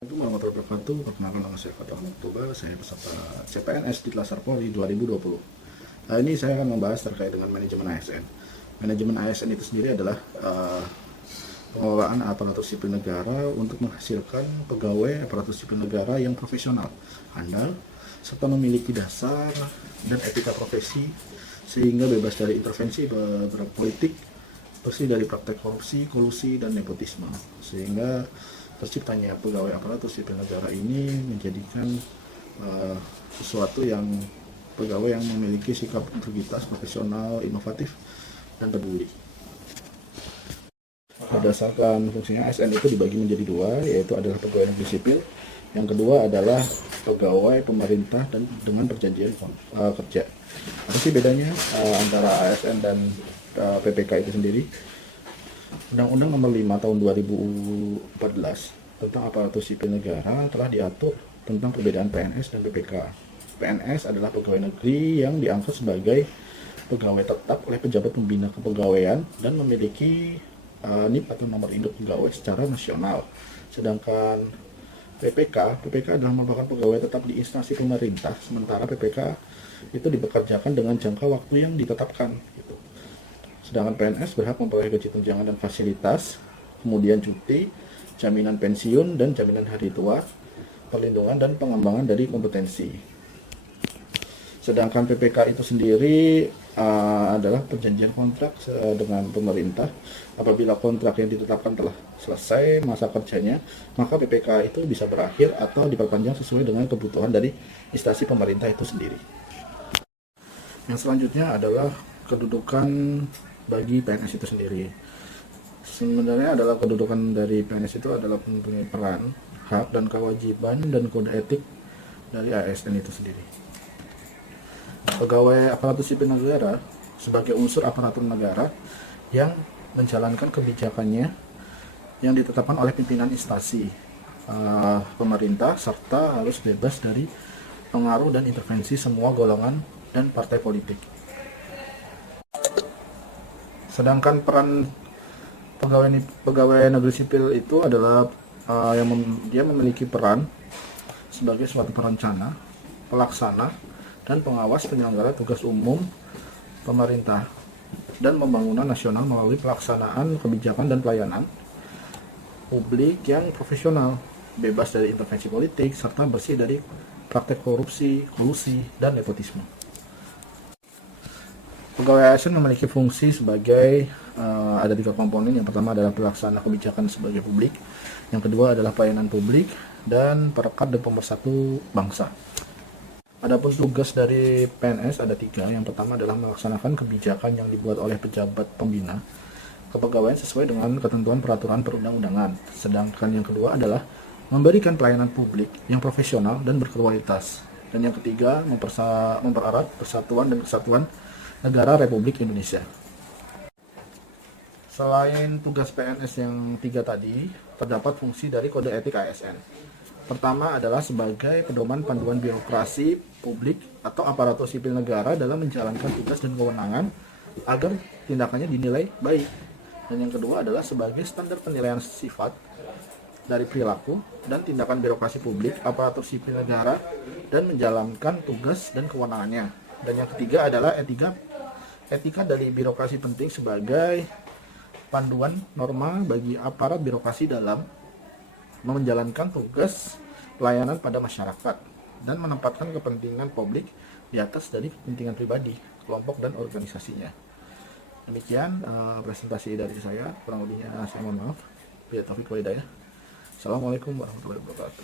Assalamualaikum warahmatullahi wabarakatuh. Perkenalkan nama saya Fathul Oktober. Saya peserta CPNS di Lasar Polri 2020. Hari ini saya akan membahas terkait dengan manajemen ASN. Manajemen ASN itu sendiri adalah pengelolaan aparatur sipil negara untuk menghasilkan pegawai aparatur sipil negara yang profesional, handal, serta memiliki dasar dan etika profesi sehingga bebas dari intervensi beberapa politik, bersih dari praktek korupsi, kolusi, dan nepotisme, sehingga terciptanya pegawai aparatur sipil negara ini menjadikan sesuatu yang pegawai yang memiliki sikap integritas, profesional, inovatif, dan peduli. Berdasarkan fungsinya, ASN itu dibagi menjadi dua, yaitu adalah pegawai negeri sipil, yang kedua adalah pegawai pemerintah dan dengan perjanjian kerja. Apa sih bedanya antara ASN dan PPK itu sendiri? Undang-Undang Nomor 5 Tahun 2014 tentang aparatur sipil negara telah diatur tentang perbedaan PNS dan PPK. PNS adalah pegawai negeri yang diangkat sebagai pegawai tetap oleh pejabat pembina kepegawaian dan memiliki NIP atau nomor induk pegawai secara nasional. Sedangkan PPK adalah merupakan pegawai tetap di instansi pemerintah, sementara PPK itu dipekerjakan dengan jangka waktu yang ditetapkan. Sedangkan PNS berhak memperoleh gaji tunjangan dan fasilitas, kemudian cuti, jaminan pensiun dan jaminan hari tua, perlindungan dan pengembangan dari kompetensi. Sedangkan PPK itu sendiri adalah perjanjian kontrak dengan pemerintah. Apabila kontrak yang ditetapkan telah selesai masa kerjanya, maka PPK itu bisa berakhir atau diperpanjang sesuai dengan kebutuhan dari instansi pemerintah itu sendiri. Yang selanjutnya adalah kedudukan bagi PNS itu sendiri. Sebenarnya adalah kedudukan dari PNS itu adalah mempunyai peran, hak dan kewajiban dan kode etik dari ASN itu sendiri. Pegawai aparatur sipil negara sebagai unsur aparatur negara yang menjalankan kebijakannya yang ditetapkan oleh pimpinan instansi pemerintah, serta harus bebas dari pengaruh dan intervensi semua golongan dan partai politik. Sedangkan peran pegawai negeri sipil itu adalah dia memiliki peran sebagai suatu perencana, pelaksana, dan pengawas penyelenggara tugas umum pemerintah dan pembangunan nasional melalui pelaksanaan kebijakan dan pelayanan publik yang profesional, bebas dari intervensi politik, serta bersih dari praktek korupsi, kolusi, dan nepotisme. Pegawai ASN memiliki fungsi sebagai ada 3 komponen. Yang pertama adalah pelaksana kebijakan sebagai publik, yang kedua adalah pelayanan publik, dan perekat dan pemersatu bangsa. Adapun tugas dari PNS ada 3. Yang pertama adalah melaksanakan kebijakan yang dibuat oleh pejabat pembina kepegawaian sesuai dengan ketentuan peraturan perundang-undangan. Sedangkan yang kedua adalah memberikan pelayanan publik yang profesional dan berkualitas. Dan yang ketiga, mempererat persatuan dan kesatuan negara Republik Indonesia. Selain tugas PNS yang 3 tadi, terdapat fungsi dari kode etik ASN. Pertama adalah sebagai pedoman panduan birokrasi publik atau aparatur sipil negara dalam menjalankan tugas dan kewenangan agar tindakannya dinilai baik. Dan yang kedua adalah sebagai standar penilaian sifat dari perilaku dan tindakan birokrasi publik aparatur sipil negara dan menjalankan tugas dan kewenangannya. Dan yang ketiga adalah etika dari birokrasi penting sebagai panduan norma bagi aparat birokrasi dalam menjalankan tugas pelayanan pada masyarakat dan menempatkan kepentingan publik di atas dari kepentingan pribadi, kelompok, dan organisasinya. Demikian presentasi dari saya, kurang lebihnya saya mohon maaf. Bila taufik wal hidayah. Assalamualaikum warahmatullahi wabarakatuh.